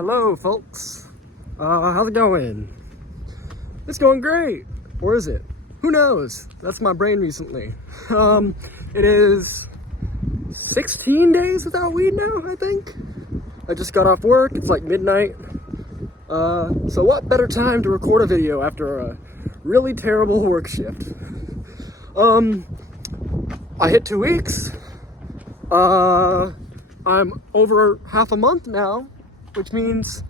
Hello, folks. How's it going? It's going great. Or is it? Who knows? That's my brain recently. It is 16 days without weed now, I think. I just got off work. It's like midnight. So what better time to record a video after a really terrible work shift? I hit 2 weeks. I'm over half a month now, which means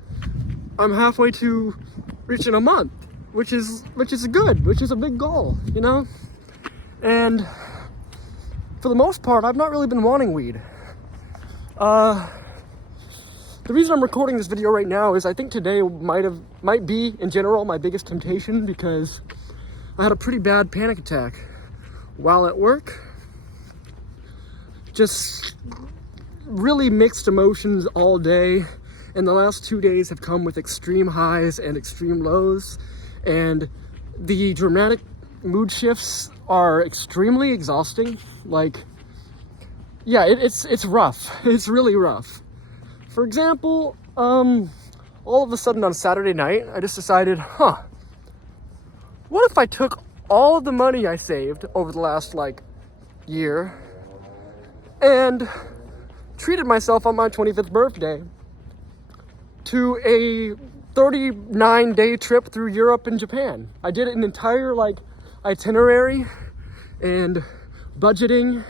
I'm halfway to reaching a month, which is good, which is a big goal, you know? And for the most part, I've not really been wanting weed. The reason I'm recording this video right now is I think today might be, in general, my biggest temptation because I had a pretty bad panic attack while at work. Just really mixed emotions all day, and the last 2 days have come with extreme highs and extreme lows, and the dramatic mood shifts are extremely exhausting. Like, yeah, it's rough. It's really rough. For example, all of a sudden on Saturday night, I just decided, what if I took all of the money I saved over the last, year and treated myself on my 25th birthday to a 39-day trip through Europe and Japan. I did an entire, itinerary and budgeting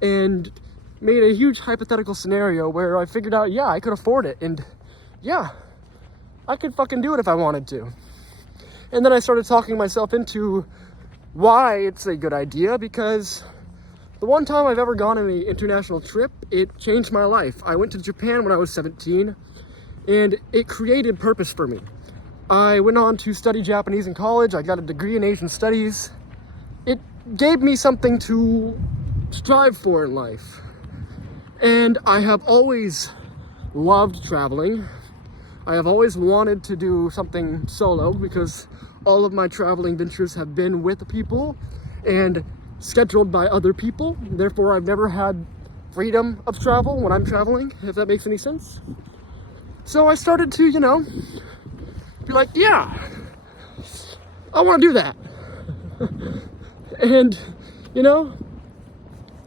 and made a huge hypothetical scenario where I figured out, yeah, I could afford it, and yeah, I could fucking do it if I wanted to. And then I started talking myself into why it's a good idea, because the one time I've ever gone on an international trip, it changed my life. I went to Japan when I was 17, and it created purpose for me. I went on to study Japanese in college. I got a degree in Asian studies. It gave me something to strive for in life. And I have always loved traveling. I have always wanted to do something solo because all of my traveling ventures have been with people and scheduled by other people. Therefore, I've never had freedom of travel when I'm traveling, if that makes any sense. So I started to, be like, yeah, I want to do that. And,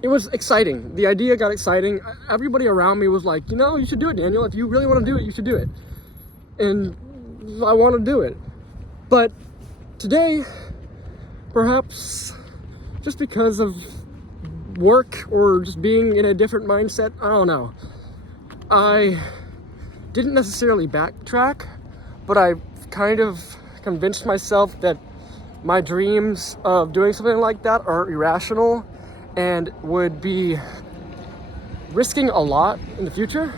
it was exciting. The idea got exciting. Everybody around me was like, you should do it, Daniel. If you really want to do it, you should do it. And I want to do it. But today, perhaps just because of work or just being in a different mindset, I don't know. I didn't necessarily backtrack, but I kind of convinced myself that my dreams of doing something like that are irrational and would be risking a lot in the future.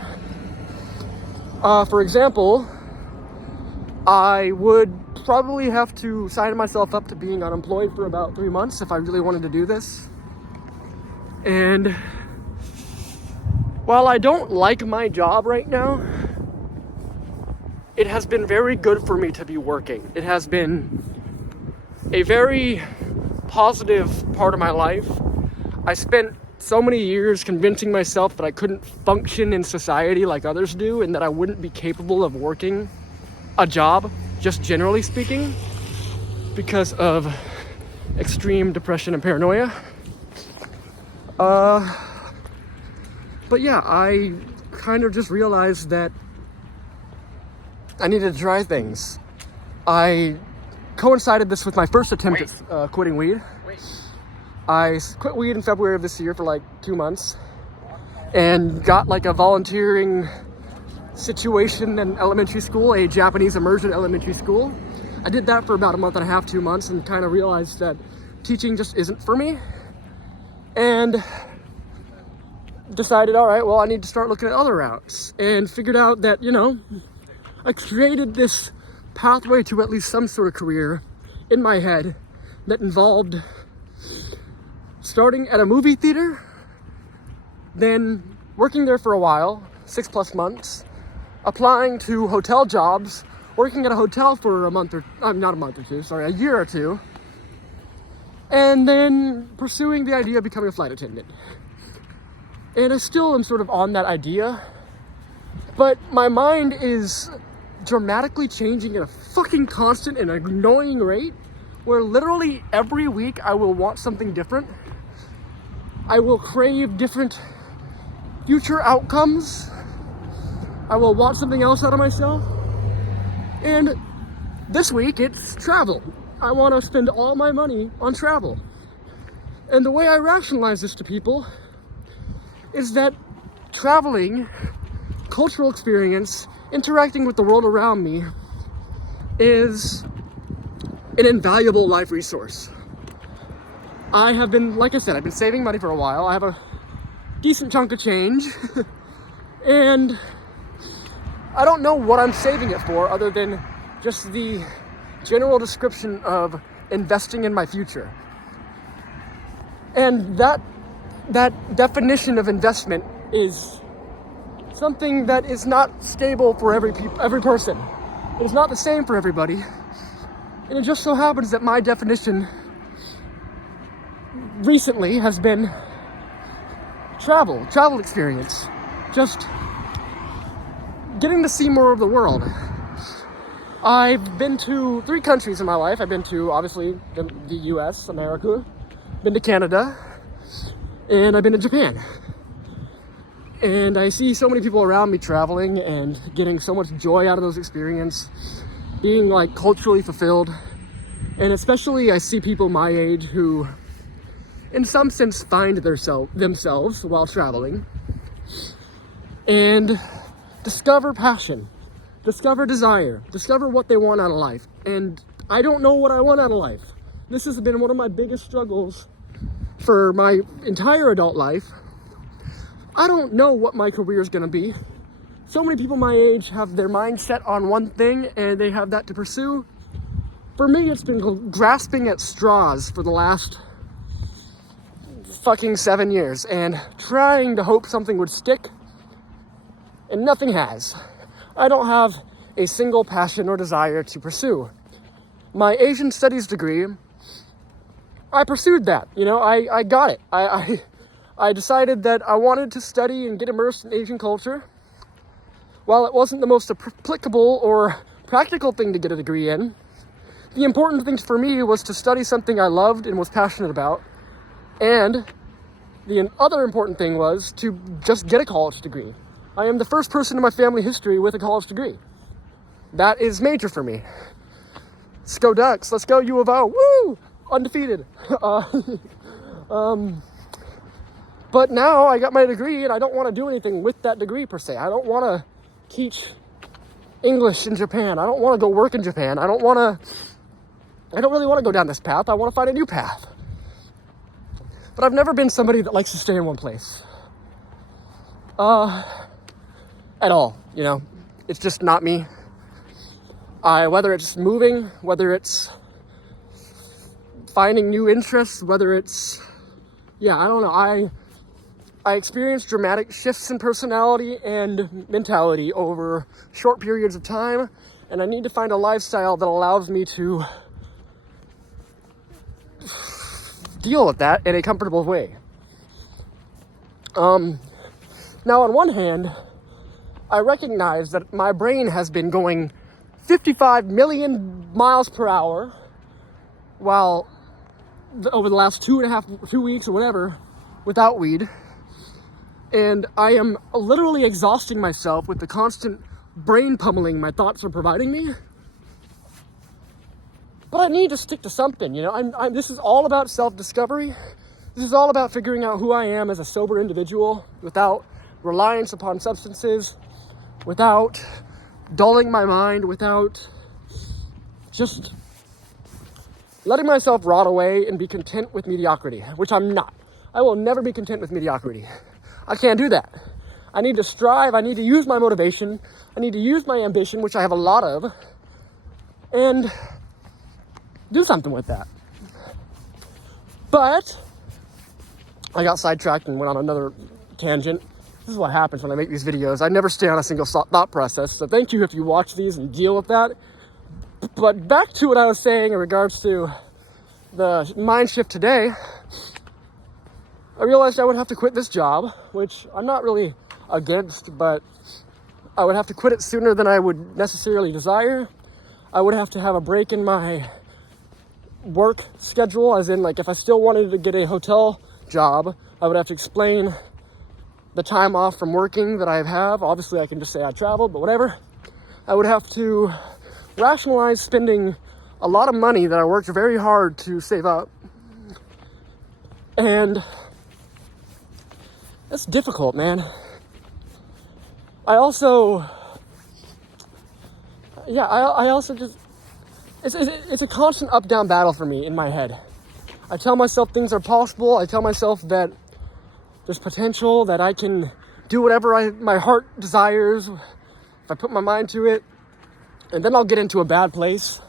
For example, I would probably have to sign myself up to being unemployed for about 3 months if I really wanted to do this. And while I don't like my job right now, it has been very good for me to be working. It has been a very positive part of my life. I spent so many years convincing myself that I couldn't function in society like others do and that I wouldn't be capable of working a job, just generally speaking, because of extreme depression and paranoia. But yeah, I kind of just realized that I needed to try things. I coincided this with my first attempt at quitting weed. I quit weed in February of this year for 2 months and got a volunteering situation in elementary school, a Japanese immersion elementary school. I did that for about a month and a half, 2 months, and kind of realized that teaching just isn't for me. And decided, all right, well, I need to start looking at other routes, and figured out that, I created this pathway to at least some sort of career in my head that involved starting at a movie theater, then working there for a while, 6+ months, applying to hotel jobs, working at a hotel for a year or two, and then pursuing the idea of becoming a flight attendant. And I still am sort of on that idea, But my mind is dramatically changing at a fucking constant and annoying rate, where literally every week I will want something different. I will crave different future outcomes. I will want something else out of myself. And this week it's travel. I want to spend all my money on travel. And the way I rationalize this to people is that traveling, cultural experience, interacting with the world around me is an invaluable life resource. I have been, like I said, I've been saving money for a while. I have a decent chunk of change. And I don't know what I'm saving it for other than just the general description of investing in my future. And that definition of investment is something that is not stable for every person. It is not the same for everybody. And it just so happens that my definition recently has been travel experience. Just getting to see more of the world. I've been to 3 countries in my life. I've been to, obviously, the US, America, been to Canada, and I've been to Japan. And I see so many people around me traveling and getting so much joy out of those experiences, being like culturally fulfilled. And especially I see people my age who, in some sense, find themselves while traveling and discover passion, discover desire, discover what they want out of life. And I don't know what I want out of life. This has been one of my biggest struggles for my entire adult life. I don't know what my career is going to be. So many people my age have their mind set on one thing and they have that to pursue. For me, it's been grasping at straws for the last fucking 7 years and trying to hope something would stick, and nothing has. I don't have a single passion or desire to pursue. My Asian studies degree, I pursued that. You know, I got it. I decided that I wanted to study and get immersed in Asian culture. While it wasn't the most applicable or practical thing to get a degree in, the important thing for me was to study something I loved and was passionate about. And the other important thing was to just get a college degree. I am the first person in my family history with a college degree. That is major for me. Let's go Ducks. Let's go U of O. Woo! Undefeated. But now I got my degree and I don't want to do anything with that degree per se. I don't want to teach English in Japan. I don't want to go work in Japan. I don't really want to go down this path. I want to find a new path. But I've never been somebody that likes to stay in one place. At all, you know. It's just not me. Whether it's moving, whether it's finding new interests, whether it's, I don't know. I experienced dramatic shifts in personality and mentality over short periods of time, and I need to find a lifestyle that allows me to deal with that in a comfortable way. Now, on one hand, I recognize that my brain has been going 55 million miles per hour while over the last 2 weeks or whatever without weed. And I am literally exhausting myself with the constant brain pummeling my thoughts are providing me. But I need to stick to something, you know. This is all about self-discovery. This is all about figuring out who I am as a sober individual without reliance upon substances, without dulling my mind, without just letting myself rot away and be content with mediocrity, which I'm not. I will never be content with mediocrity. I can't do that. I need to strive. I need to use my motivation. I need to use my ambition, which I have a lot of, and do something with that. But I got sidetracked and went on another tangent. This is what happens when I make these videos. I never stay on a single thought process. So thank you if you watch these and deal with that. But back to what I was saying in regards to the mind shift today. I realized I would have to quit this job, which I'm not really against, but I would have to quit it sooner than I would necessarily desire. I would have to have a break in my work schedule, as in, like, if I still wanted to get a hotel job, I would have to explain the time off from working that I have. Obviously, I can just say I traveled, but whatever. I would have to rationalize spending a lot of money that I worked very hard to save up. And it's difficult, man. I also just, it's a constant up-down battle for me in my head. I tell myself things are possible. I tell myself that there's potential, that I can do whatever my heart desires if I put my mind to it. And then I'll get into a bad place.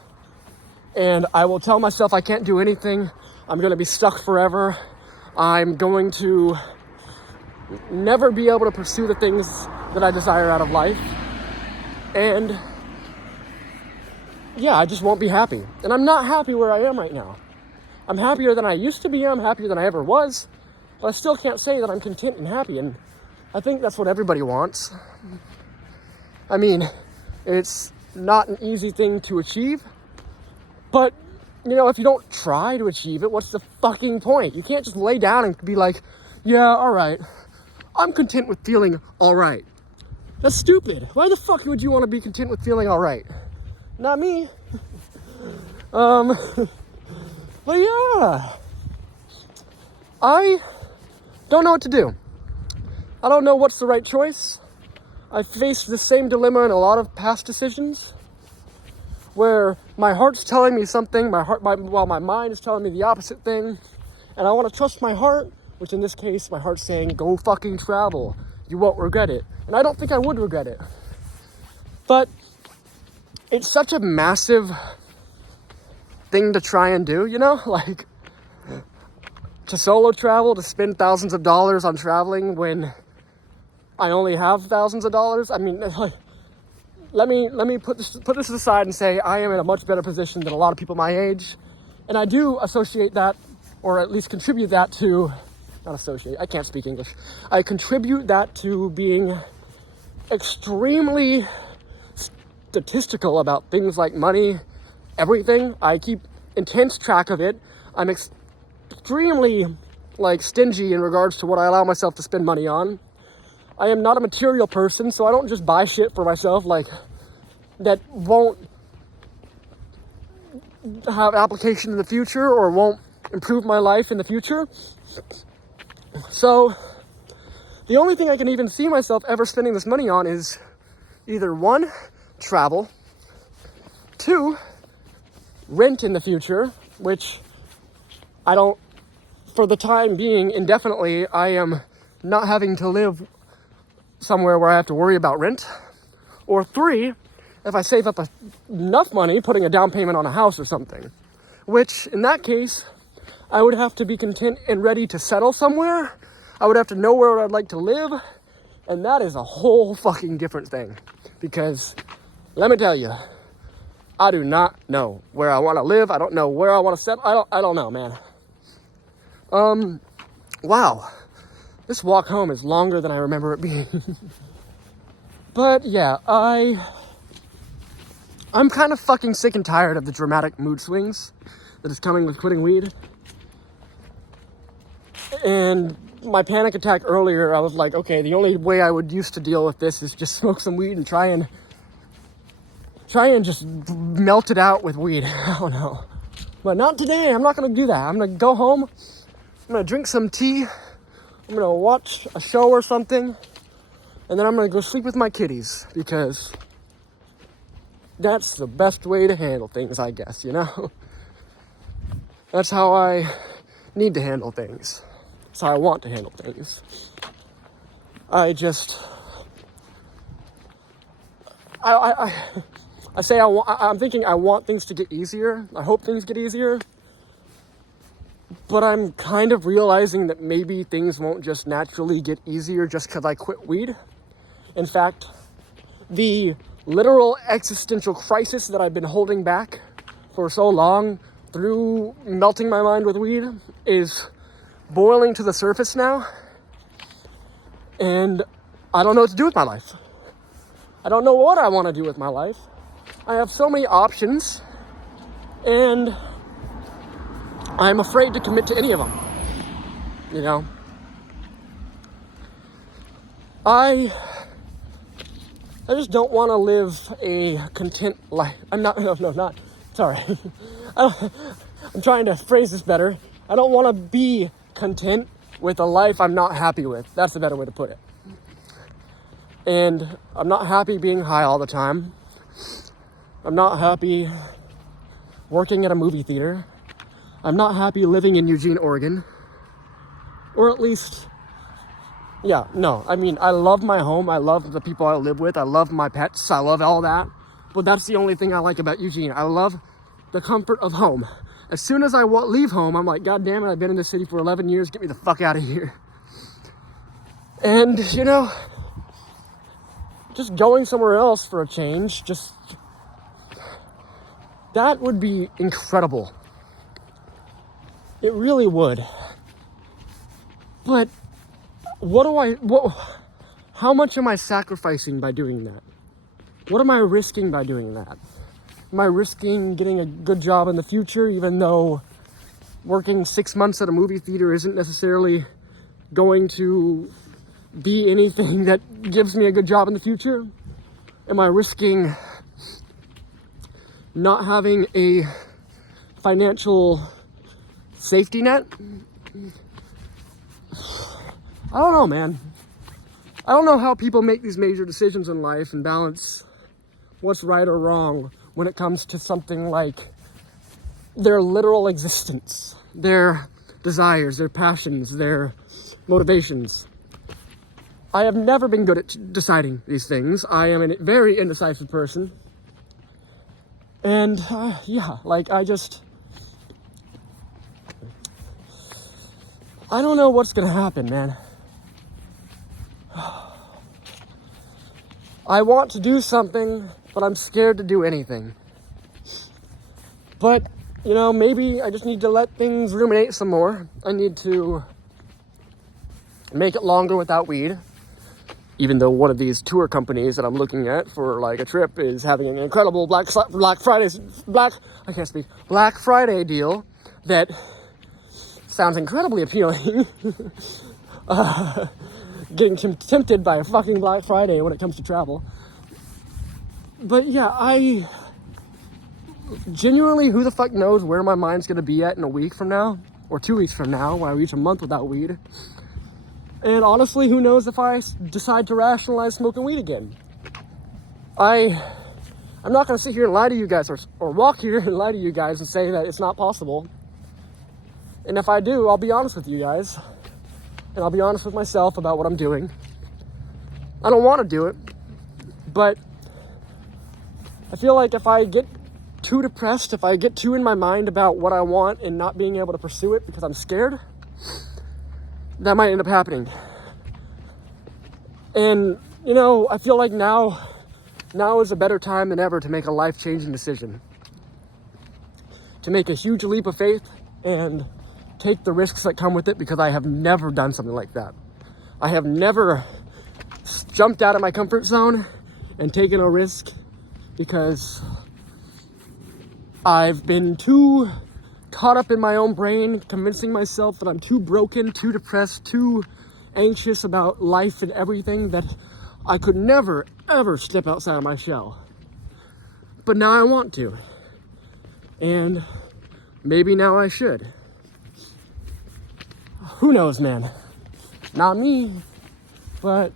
And I will tell myself I can't do anything. I'm going to be stuck forever. I'm going to never be able to pursue the things that I desire out of life. And yeah, I just won't be happy. And I'm not happy where I am right now. I'm happier than I used to be. I'm happier than I ever was. But I still can't say that I'm content and happy. And I think that's what everybody wants. I mean, it's not an easy thing to achieve. But, you know, if you don't try to achieve it, what's the fucking point? You can't just lay down and be like, yeah, all right, I'm content with feeling all right. That's stupid. Why the fuck would you want to be content with feeling all right? Not me. But yeah, I don't know what to do. I don't know what's the right choice. I faced the same dilemma in a lot of past decisions, where my heart's telling me something, while my mind is telling me the opposite thing, and I want to trust my heart, which in this case, my heart's saying, go fucking travel. You won't regret it. And I don't think I would regret it. But it's such a massive thing to try and do, you know? Like, to solo travel, to spend thousands of dollars on traveling when I only have thousands of dollars. I mean, let me put this aside and say I am in a much better position than a lot of people my age. And I do associate that, or at least contribute that to, not associate, I can't speak English. I contribute that to being extremely statistical about things like money, everything. I keep intense track of it. I'm extremely, stingy in regards to what I allow myself to spend money on. I am not a material person, so I don't just buy shit for myself, that won't have application in the future or won't improve my life in the future. So the only thing I can even see myself ever spending this money on is either 1, travel, 2, rent in the future, which I don't, for the time being, indefinitely, I am not having to live somewhere where I have to worry about rent. Or 3, if I save up enough money, putting a down payment on a house or something, which in that case, I would have to be content and ready to settle somewhere. I would have to know where I'd like to live. And that is a whole fucking different thing. Because, let me tell you, I do not know where I want to live. I don't know where I want to settle. I don't know, man. Wow. This walk home is longer than I remember it being. But yeah, I'm kind of fucking sick and tired of the dramatic mood swings that is coming with quitting weed. And my panic attack earlier, I was like, okay, the only way I would used to deal with this is just smoke some weed and try and just melt it out with weed. I don't know. But not today. I'm not going to do that. I'm going to go home. I'm going to drink some tea. I'm going to watch a show or something. And then I'm going to go sleep with my kitties, because that's the best way to handle things, I guess, you know? That's how I need to handle things. That's how I want to handle things. I'm thinking I want things to get easier. I hope things get easier. But I'm kind of realizing that maybe things won't just naturally get easier just because I quit weed. In fact, the literal existential crisis that I've been holding back for so long through melting my mind with weed is boiling to the surface now. And I don't know what to do with my life. I don't know what I want to do with my life. I have so many options, and I'm afraid to commit to any of them. You know? I just don't want to live a content life. Sorry. I'm trying to phrase this better. I don't want to be content with a life I'm not happy with. That's a better way to put it. And I'm not happy being high all the time. I'm not happy working at a movie theater. I'm not happy living in Eugene, Oregon. Or at least, I love my home. I love the people I live with. I love my pets. I love all that. But that's the only thing I like about Eugene. I love the comfort of home. As soon as I leave home, I'm like, God damn it, I've been in this city for 11 years. Get me the fuck out of here. And, just going somewhere else for a change, that would be incredible. It really would. But how much am I sacrificing by doing that? What am I risking by doing that? Am I risking getting a good job in the future, even though working 6 months at a movie theater isn't necessarily going to be anything that gives me a good job in the future? Am I risking not having a financial safety net? I don't know, man. I don't know how people make these major decisions in life and balance what's right or wrong when it comes to something like their literal existence, their desires, their passions, their motivations. I have never been good at deciding these things. I am a very indecisive person. And, I don't know what's gonna happen, man. I want to do something, but I'm scared to do anything. But, maybe I just need to let things ruminate some more. I need to make it longer without weed. Even though one of these tour companies that I'm looking at for like a trip is having an incredible Black Friday deal that sounds incredibly appealing. Getting tempted by a fucking Black Friday when it comes to travel. But yeah, I genuinely, who the fuck knows where my mind's gonna be at in a week from now, or 2 weeks from now, when I reach a month without weed. And honestly, who knows if I decide to rationalize smoking weed again. I'm not gonna sit here and lie to you guys, or walk here and lie to you guys and say that it's not possible. And if I do, I'll be honest with you guys. And I'll be honest with myself about what I'm doing. I don't want to do it, but I feel like if I get too depressed, if I get too in my mind about what I want and not being able to pursue it because I'm scared, that might end up happening. And, I feel like now is a better time than ever to make a life-changing decision. To make a huge leap of faith and take the risks that come with it, because I have never done something like that. I have never jumped out of my comfort zone and taken a risk because I've been too caught up in my own brain, convincing myself that I'm too broken, too depressed, too anxious about life and everything that I could never, ever step outside of my shell. But now I want to. And maybe now I should. Who knows, man? Not me, but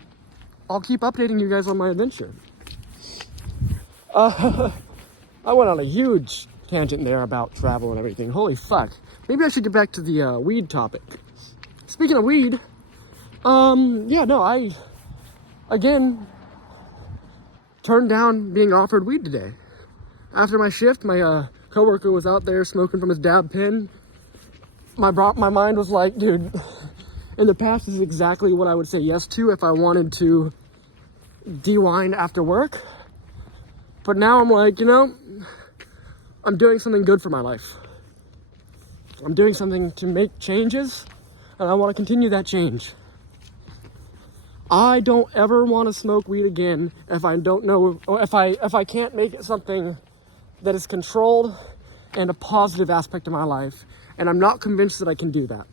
I'll keep updating you guys on my adventure. I went on a huge tangent there about travel and everything. Holy fuck. Maybe I should get back to the weed topic. Speaking of weed, I, again, turned down being offered weed today. After my shift, my coworker was out there smoking from his dab pen. My mind was like, dude, in the past, this is exactly what I would say yes to if I wanted to de-wind after work. But now I'm like, I'm doing something good for my life. I'm doing something to make changes, and I want to continue that change. I don't ever want to smoke weed again if I don't know, or if I can't make it something that is controlled and a positive aspect of my life. And I'm not convinced that I can do that.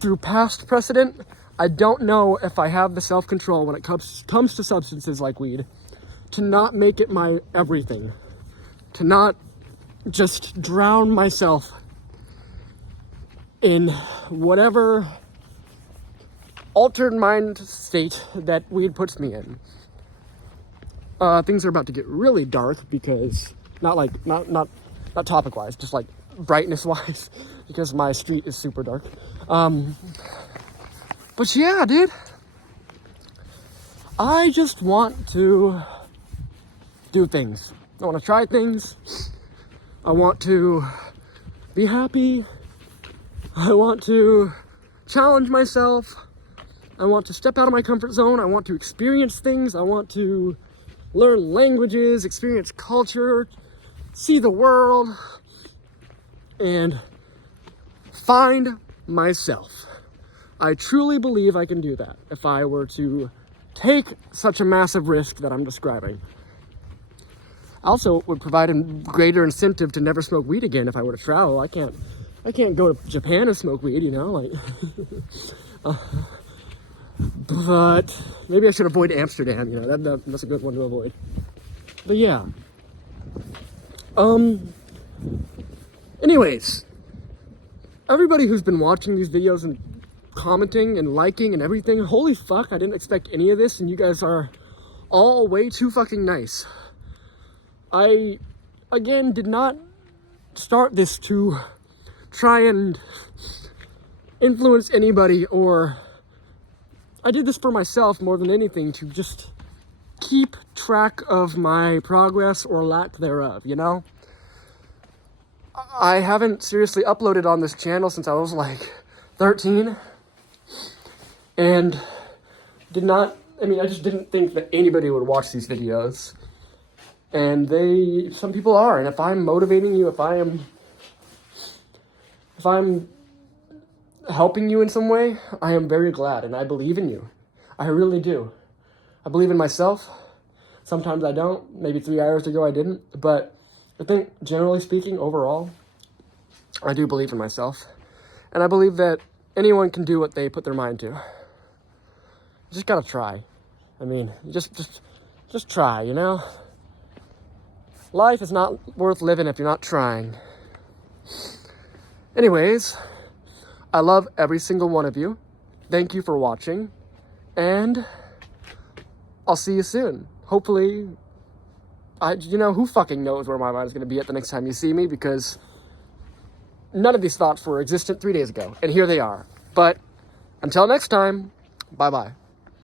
Through past precedent, I don't know if I have the self-control when it comes to substances like weed to not make it my everything, to not just drown myself in whatever altered mind state that weed puts me in. Things are about to get really dark because not topic wise, just like brightness wise, because my street is super dark. But yeah, dude, I just want to do things. I want to try things. I want to be happy. I want to challenge myself. I want to step out of my comfort zone. I want to experience things. I want to learn languages, experience culture, see the world, and find myself. I truly believe I can do that if I were to take such a massive risk that I'm describing. Also, it would provide a greater incentive to never smoke weed again if I were to travel. I can't go to Japan and smoke weed, you know, like. But maybe I should avoid Amsterdam, you know, that's a good one to avoid. But yeah. Anyways, everybody who's been watching these videos and commenting and liking and everything, holy fuck, I didn't expect any of this, and you guys are all way too fucking nice. I, again, did not start this to try and influence anybody, or I did this for myself more than anything, to just keep track of my progress or lack thereof, you know? I haven't seriously uploaded on this channel since I was like 13, and I just didn't think that anybody would watch these videos. And some people are, and if I'm motivating you, if I'm helping you in some way, I am very glad, and I believe in you. I really do. I believe in myself. Sometimes I don't. Maybe 3 hours ago I didn't, but I think generally speaking, overall, I do believe in myself. And I believe that anyone can do what they put their mind to. You just gotta try. I mean, just try, you know? Life is not worth living if you're not trying. Anyways, I love every single one of you. Thank you for watching. And I'll see you soon. Hopefully, who fucking knows where my mind is going to be at the next time you see me, because none of these thoughts were existent 3 days ago. And here they are. But until next time, bye-bye.